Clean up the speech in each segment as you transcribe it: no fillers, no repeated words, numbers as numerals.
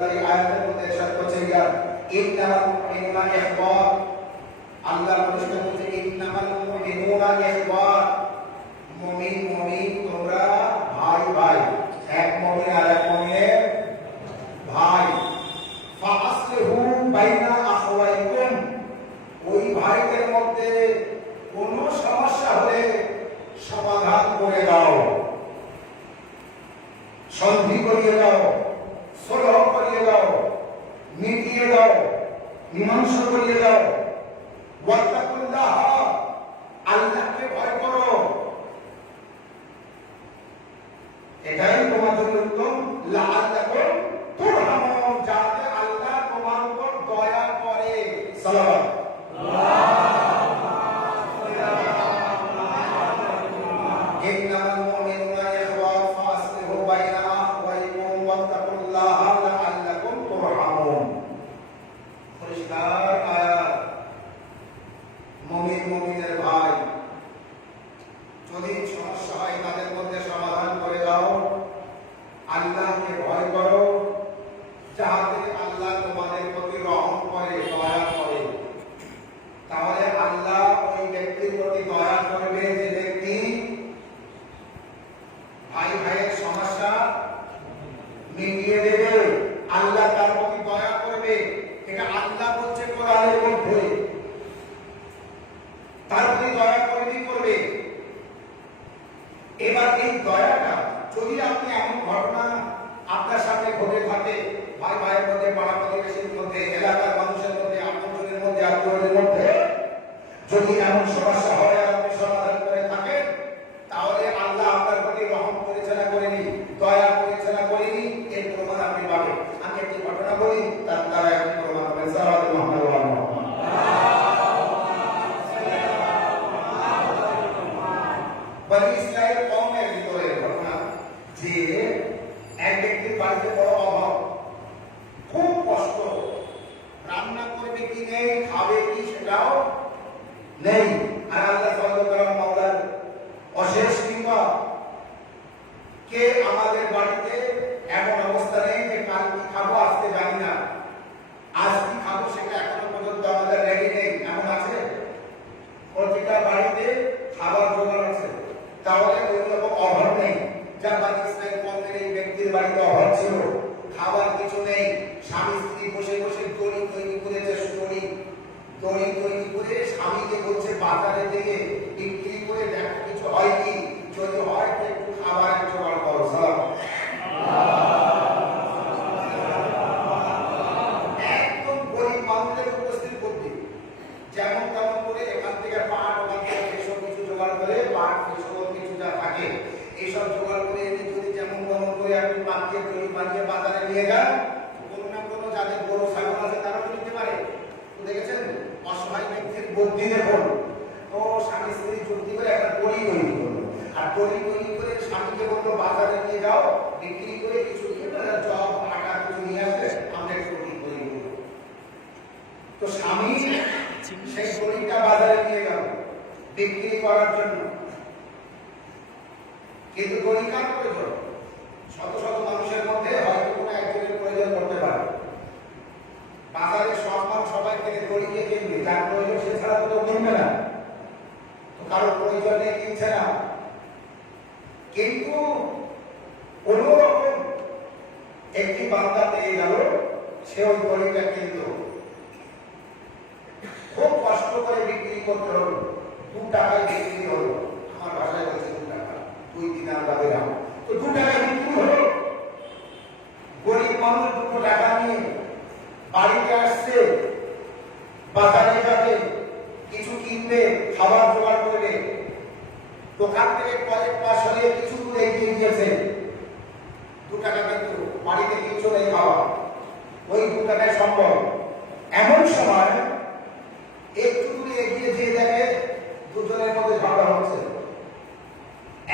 dari ayat মধ্যে ارشاد করছে ইন্নামাল মুমিনুনা ইখওয়ান আল্লাহ পরিষ্কার করছে ইন্নামাল মুমিনুনা ইখওয়ান মুমিন তোমরা ভাই ভাই এক মুমিন আর এক মুমিনের ভাই ফাআসলিহু বাইনা আখওয়াইকুম ওই ভাইদের মধ্যে কোনো সমস্যা হলে সমাধান করে দাও সন্ধি করিয়ে দাও সুলহ করিয়ে দাও মিটিয়ে দাও মীমাংসা করিয়ে দাও ওয়াত্তাকুল্লাহ আল্লাহকে ভয় করো এটাই তোমাদের উত্তম লাআল্লাকুম তুরহামুন যাতে আল্লাহ তোমার উপর দয়া করে সালাম মুমিনের ভাই যদি সমস্যা হয় তাদের মধ্যে সমাধান করে দাও আল্লাহকে ভয় করো যাতে আল্লাহ তোমাদের প্রতি রহম করে দয়া করে তাহলে আল্লাহ ওই ব্যক্তির প্রতি দয়া করবে যে ব্যক্তি ভাই ভাইয়ের সমস্যা মিটিয়ে দেবে আল্লাহ তার প্রতি দয়া করবে এটা আল্লাহ বলছে কোরআনের মধ্যে তার প্রতি দয়া করবে এবার এই দয়াটা যদি আপনি এমন ঘটনা আপনার সাথে ঘটে থাকে ভাই ভাইয়ের মধ্যে পাড়া প্রতিবেশীর মধ্যে এলাকার মানুষের মধ্যে আপনজনের মধ্যে আত্মীয়দের মধ্যে যদি এমন সমস্যা হয় আর আপনি সমাধান করে থাকেন তাহলে আল্লাহ আপনার প্রতি রহম করেছে না করেনি দয়া করেছে না করেনি এর প্রমাণ আপনি পাবেন আমি একটি ঘটনা বলি তার দ্বারা একটি প্রমাণ পাবেন সাল্লাল্লাহু আলাইহি ওয়াসাল্লাম বনি ইসরাইল কওমের ভিতরে ঘটনা যে এক ব্যক্তির বাড়িতে বড় অভাব খুব কষ্ট রান্না করবে কি নেই খাবে কি সেটাও নেই আর আল্লাহ সাল্লাল্লাহু মাওলার অশেষ কৃপা কে আমাদের বাড়িতে এমন অবস্থা নেই যে কাল কি খাবো আজকে জানি না আজ কি খাবো সেটা এখনো পর্যন্ত আমাদের রেডি নেই এমন আছে প্রতিটা বাড়িতে খাবার জোগাড় আছে তাহলে ওই রকম অভাব নেই যা বনি ইসরাইল কওমের এই ব্যক্তির বাড়িতে অভাব ছিল খাবার কিছু নেই স্বামী স্ত্রী বসে বসে দড়ি তৈরি করেছে দড়ি তৈরি করে স্বামীকে বলছে বাজারে দিয়ে বিক্রি করে দেখো কিছু হয় কি যদি হয় তো একটু খাবারের জোগাড় করো সালাম একদম গরিব মানুষদের উপস্থিত করতে যেমন তেমন করে এখান থেকে পাট ওখান থেকে এসব কিছু জোগাড় করে পাট এসব কিছু যা থাকে এইসব জোগাড় করে এনে যদি যেমন তেমন করে একটু পাকিয়ে তৈরি বানিয়ে বাজারে নিয়ে যান কোনো না কোনো যাদের গরু ছাগল আছে তারা তো নিতে পারে তো দেখেছেন অসহায় ব্যক্তির বুদ্ধি দেখুন তো স্বামী স্ত্রী যুক্তি করে একটা দড়ি তৈরি করলো আর দড়ি তৈরি করে স্বামীকে বললো বাজারে নিয়ে যাও বিক্রি করে কিছু জব আটা কিছু নিয়ে আসবে আমরা একটু দড়ি তৈরি করবো তো স্বামী সেই দড়িটা বাজারে নিয়ে গেল বিক্রি করার জন্য কিন্তু দড়ি কার প্রয়োজন শত শত মানুষের মধ্যে হয়তো কোনো একজনের প্রয়োজন করতে পারে বাজারে সব মানুষ সবাই থেকে দড়িকে কিনবে যার প্রয়োজন সে ছাড়া তো কিনবে না তো কারোর প্রয়োজন নেই কিনছে না কিন্তু কোন রকম একটি বান্দা পেয়ে গেল সে ওই দড়িটা কিনল খুব কষ্ট করে বিক্রি করতে হলো 2 টাকায় বিক্রি হলো আমার ভাষায় বলছে 2 টাকা 2 দিনার বা দিরহাম তো 2 টাকা বিক্রি হলো গরিব মানুষ 2 টাকা নিয়ে বাড়িতে আসছে বাজারে যাবে কিছু কিনবে খাবার জোগাড় করবে দোকান থেকে কয়েক মাস হলে কিছু দূরে এগিয়ে গিয়েছে 2 টাকা কিন্তু বাড়িতে কিছু নেই খাওয়া ওই 2 টাকায় সম্ভব এমন সময় একটু দূরে এগিয়ে যেয়ে দেখে দুজনের মধ্যে ঝগড়া হচ্ছে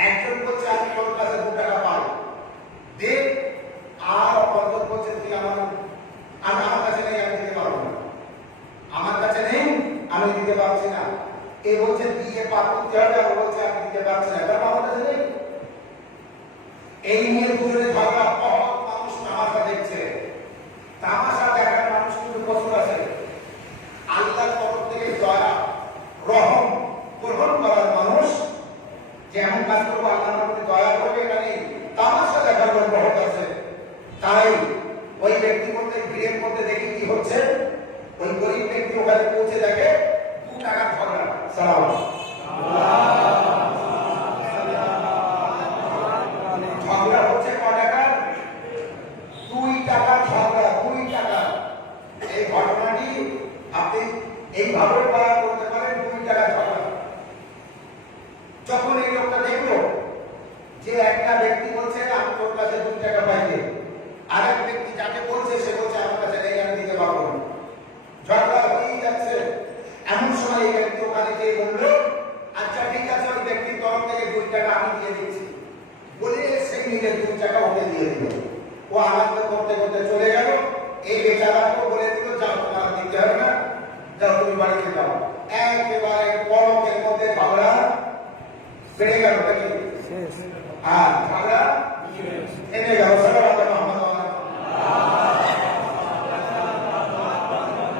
একজন বলছে আমি তোর কাছে 2 টাকা পাই দে আর অপরজন বলছে তুই আমার কাছে নেই আমি দিতে পারবো না আমার কাছে নেই আমি দিতে পারছি না এ বলছে দিয়ে পার করতে হবে আর বলছে আমি দিতে পারছি না কারণ আমার কাছে নেই এই নিয়ে দুজনে ঝগড়া বহুত মানুষ তামাশা দেখছে ওই ব্যক্তি বলতে ভিড়ের মধ্যে দেখি কি হচ্ছে, ওই গরিব ব্যক্তি ওখানে পৌঁছে দেখে 2 টাকার ঝগড়া। সালাম ঝগড়া হচ্ছে ক টাকা? 2 টাকার ঝগড়া, 2 টাকা। এই ঘটনাটি আপনি এইভাবে বলা করতে পারেন, 2 টাকার ঝগড়া। যখন এই লোকটা দেখলো যে একটা ব্যক্তি বলছে আমি তোর কাছে 2 টাকা পাইনি, আরেক ব্যক্তি যাকে বলছে সে বলছে আমার কাছে এই আমি দিতে পারবো না, ঝগড়া হয়েই যাচ্ছে। এমন সময় এই ব্যক্তি ওখানে গিয়ে বললো আচ্ছা ঠিক আছে, ওই ব্যক্তির তরফ থেকে 2 টাকা আমি দিয়ে দিচ্ছি বলে সেই নিজের 2 টাকা ওকে দিয়ে দিল। ও আনন্দ করতে করতে চলে গেল। এই বেচারাকে বলে দিল যাও তোমার দিতে হবে না, যাও তুমি বাড়িতে যাও। একেবারে পলকের মধ্যে ঝগড়া বেড়ে গেল, আর ঝগড়া থেমে গেল।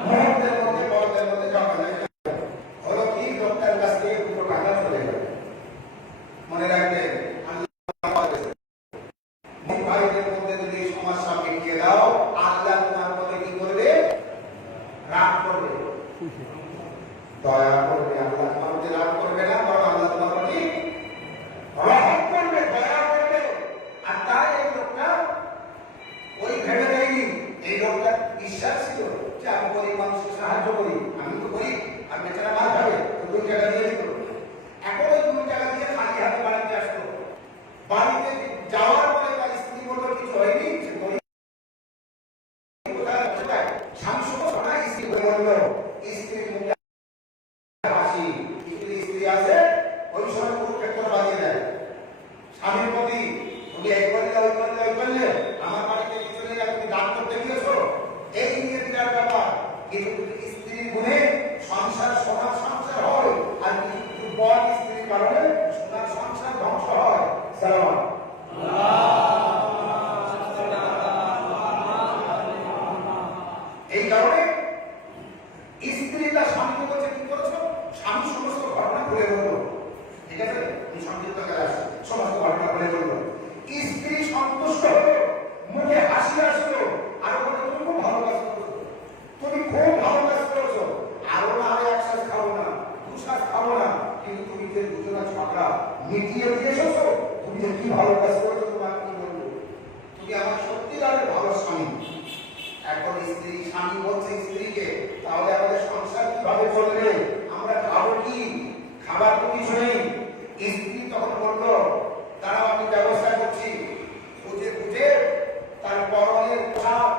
মুহূর্তের মধ্যে পলকের মধ্যে ঝগড়া হলো কি, লোকটার কাছ থেকে 2 টাকা চলে গেল। মনে রাখবেন ভাইদের মধ্যে যদি সমস্যা মিটিয়ে দাও, আল্লাহ তোমার মধ্যে কি করবে? রাগ করবে, দয়া করবে। আল্লাহ তোমার মধ্যে রাগ করবে না, বরং আল্লাহ তোমার মধ্যে রহম করবে, দয়া করবে। আর তাই এই লোকটা ওই ভেবে দেয়নি, এই লোকটার বিশ্বাস ছিল যে আমি গরিব মানুষকে সাহায্য করি, আমি তো গরিব, আর বেচারা মার খাবে, তো 2 টাকা দিয়ে দিত। এখন ওই 2 টাকা দিয়ে খালি হাতে বাড়িতে আসলো। বাড়িতে যাওয়ার পরে তার স্ত্রী বললো কিছু হয়নি, স্ত্রী আছে ওই সময় কুরুক্ষেত্র বাজিয়ে দেয় স্বামীর প্রতি, তুমি এই করলে ওই করলে ওই করলে, আমার বাড়িতে কিছু নেই, তুমি দান করতে গিয়েছো, এই নিয়ে বিরাট ব্যাপার। কিন্তু স্ত্রীর গুণে সংসার সোনার সংসার হয়, আর কিছু বড় স্ত্রীর কারণে সোনার সংসার ধ্বংস হয়। সালাম এই কারণে স্ত্রী তার স্বামীকে বলছে কি করেছো, স্বামী সমস্ত ঘটনা খুলে বললো। ঠিক আছে, আমি সংক্ষিপ্ত করে আসছি, সমস্ত ঘটনা খুলে বললো। স্ত্রী সন্তুষ্ট হলো, মুখে হাসি আসলো, আর বলে তুমি খুব ভালো কাজ করেছো, তুমি খুব ভালো কাজ করেছো, আরো না আমি 1 শ্বাস খাবো না, 2 শ্বাস খাবো না, কিন্তু তুমি যে দুজনের ঝগড়া মিটিয়ে দিয়ে এসেছো, তুমি যে কি ভালো কাজ করেছো তোমার কি বলবো, তুমি আমার সত্যিকারের ভালো স্বামী। এখন স্ত্রী, স্বামী বলছে স্ত্রীকে তাহলে আমাদের সংসার কিভাবে চলবে, আমরা খাবো কি, খাবার তো কিছু নেই। স্ত্রী তখন বললো দাঁড়াও আমি ব্যবস্থা করছি। খুঁজে খুঁজে তার পরনের পোশাক,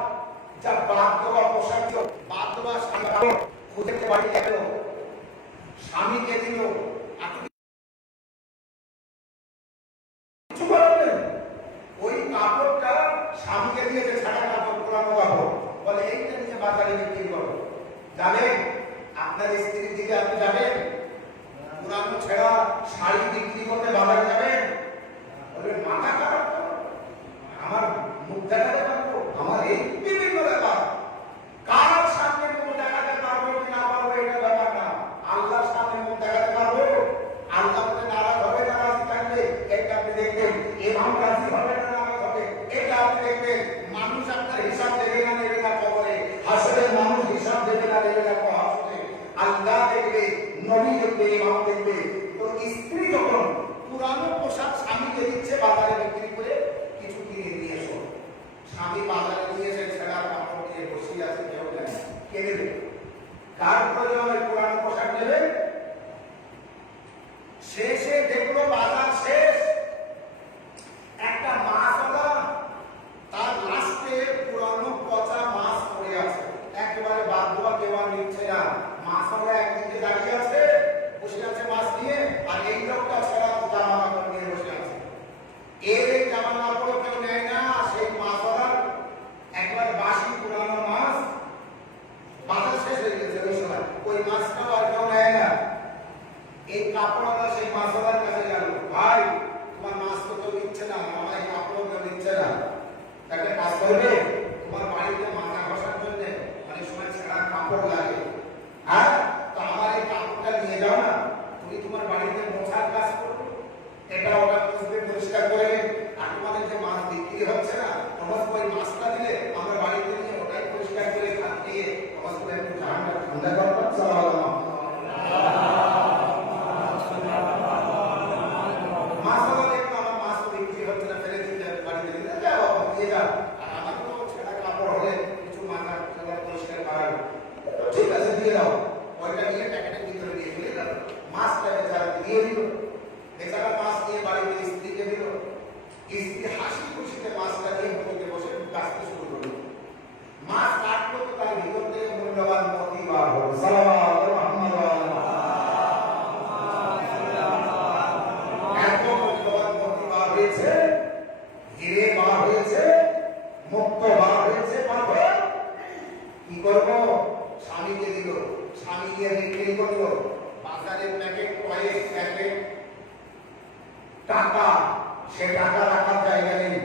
যা বাদ দেওয়া পোশাক ছিল, বাদ দেওয়া স্বামী খুঁজে বাড়ি গেল, স্বামীকে দিল। ওই কাপড়টা স্বামীকে দিয়েছে, ছাড়া কাপড়, পুরানো কাপড়, বলে এইটা নিয়ে বাজারে বিক্রি করো। যাবেন আপনার স্ত্রীর দিকে আপনি যাবেন, পুরানো ছেঁড়া শাড়ি বিক্রি করতে বাজারে যাবেন, বলে মাথা খারাপ, আমার মুখ দেখাতে পারবো, আমার এই বিভিন্ন ব্যাপার। কার সামনে মুখ দেখাতে পারবো কি না পারবো এটা ব্যাপার না, আল্লাহর সামনে মুখ দেখাতে পারবো। আল্লাহ মধ্যে নারাজ হবে না, রাজি থাকবে, এটা আপনি দেখবেন। এমাম রাজি হবে না, নারাজ হবে, এটা আপনি দেখবেন। মানুষ আপনার হিসাব দেবে না, নেবে না কবরে, হাসরের মানুষ হিসাব দেবে না, নেবে না হাসরে। আল্লাহ দেখবে, নবী দেখবে, ইমাম দেখবে। তো স্ত্রী যখন পুরানো পোশাক স্বামীকে দিচ্ছে বাজারে বিক্রি করে, কিছু কিনে নিয়ে এসো। স্বামী বাজারে নিয়ে এসে ছেঁড়া কাপড় দিয়ে বসিয়ে আছে, কেউ নেয়, কে নেবে? কার প্রয়োজনে পুরানো পোশাক নেবে? শেষে দেখলো বাজার শেষ, একটা মাছ হলো, তার লাস্টে পুরানো পচা মাছ পড়ে আছে, একেবারে বাদ দেওয়া কেউ আর নিচ্ছে না। মাছ হলো একদিকে দাঁড়িয়ে আছে, বসে আছে মাছ নিয়ে, আর এই লোকটা ছেঁড়া জামা কাপড় নিয়ে বসে আছে। এর এই জামা কাপড় কেউ নেয় না, সেই মাছ হলো একবার বাসি পুরানো মাছ, বাজার শেষ হয়ে গেছে ওই সময়, ওই করবো? স্বামীকে দিল, স্বামী গিয়ে বিক্রি করলো বাজারের প্যাকেট, কয়েক প্যাকেট টাকা, সে টাকা রাখার জায়গা নেই,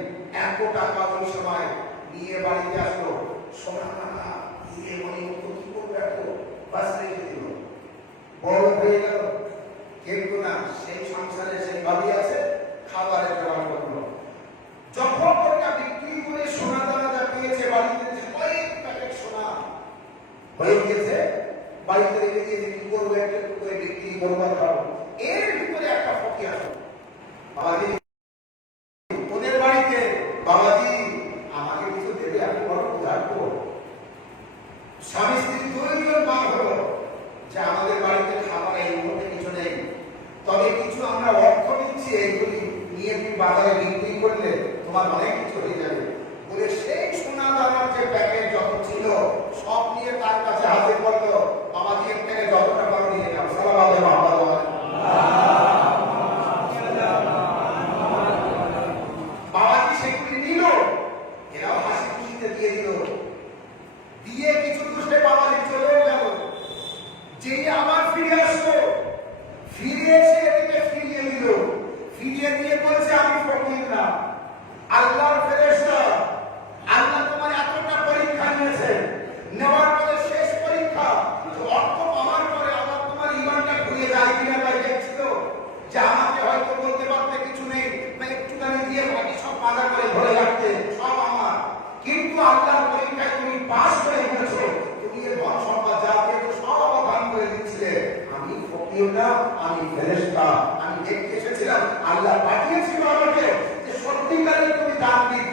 এত টাকা ওই সময় নিয়ে বাড়িতে আসলো, সোনা টাকা দিয়ে মনে কি করবে, এত বাস রেখে দিল, বড় হয়ে গেল। কিন্তু না, সেই সংসারে সেই ভাবি আছে, খাবারের জোগাড় করলো। যখন ওটা বিক্রি করে সোনা দানা পেয়েছে, বাড়িতে কয়েক প্যাকেট সোনা হয়ে গেছে, বাড়িতে রেখে দিয়েছে, কি করবো, একটা করে বিক্রি করবো, খাবো। এর ভিতরে একটা ফকি আসলো, বাবাজি ওদের বাড়িতে, বাবাজি আমাকে কিছু দেবে, আমি বড় রাখবো। স্বামী স্ত্রী দুইজন মা হলো যে আমাদের বাড়িতে খাবার এই মুহূর্তে কিছু নেই, তবে কিছু আমরা অর্থ দিচ্ছি, এইগুলি নিয়ে তুমি বাজারে বিক্রি করলে তোমার অনেক কিছু হয়ে যাবে বলে সেই সোনা দানার যে প্যাকেট যত ছিল সব নিয়ে তার কাছে হাজির করলো। বাবাজি এর থেকে যতটা পারো নিয়ে যাও, সালাম আলাইকুম। বাবাজি সেগুলি নিল, এরাও হাসি খুশিতে দিয়ে দিল, দিয়ে কিছু দূরে বাবাজি চলে গেল। যেই আবার ফিরে আসলো, ফিরে এসে এদিকে ফিরিয়ে দিল, ফিরিয়ে দিয়ে বলছে আমি ফকির না, আল্লাহর ফেরেশতা, আল্লাহ তোমার এতটা পরীক্ষা নিয়েছে, নেওয়ার পরে শেষ পরীক্ষা, অর্থ পাওয়ার পরে আবার তোমার ইমানটা ঘুরে যায় কিনা তাই দেখছিল, যে আমাকে হয়তো বলতে পারতে কিছু নেই, না একটুখানি দিয়ে বাকি সব বাজার করে ধরে রাখতে, সব আমার, কিন্তু আল্লাহর পরীক্ষায় তুমি পাস করে গেছো, তুমি এর ধন সম্পদ যা পেয়েছো সব আমার দান করে দিচ্ছিলে। আমি ফকির না, আমি ফেরেশতা, আমি দেখতে এসেছিলাম, আল্লাহ পাঠিয়েছিল আমাকে যে সত্যিকারের তুমি দান দিতে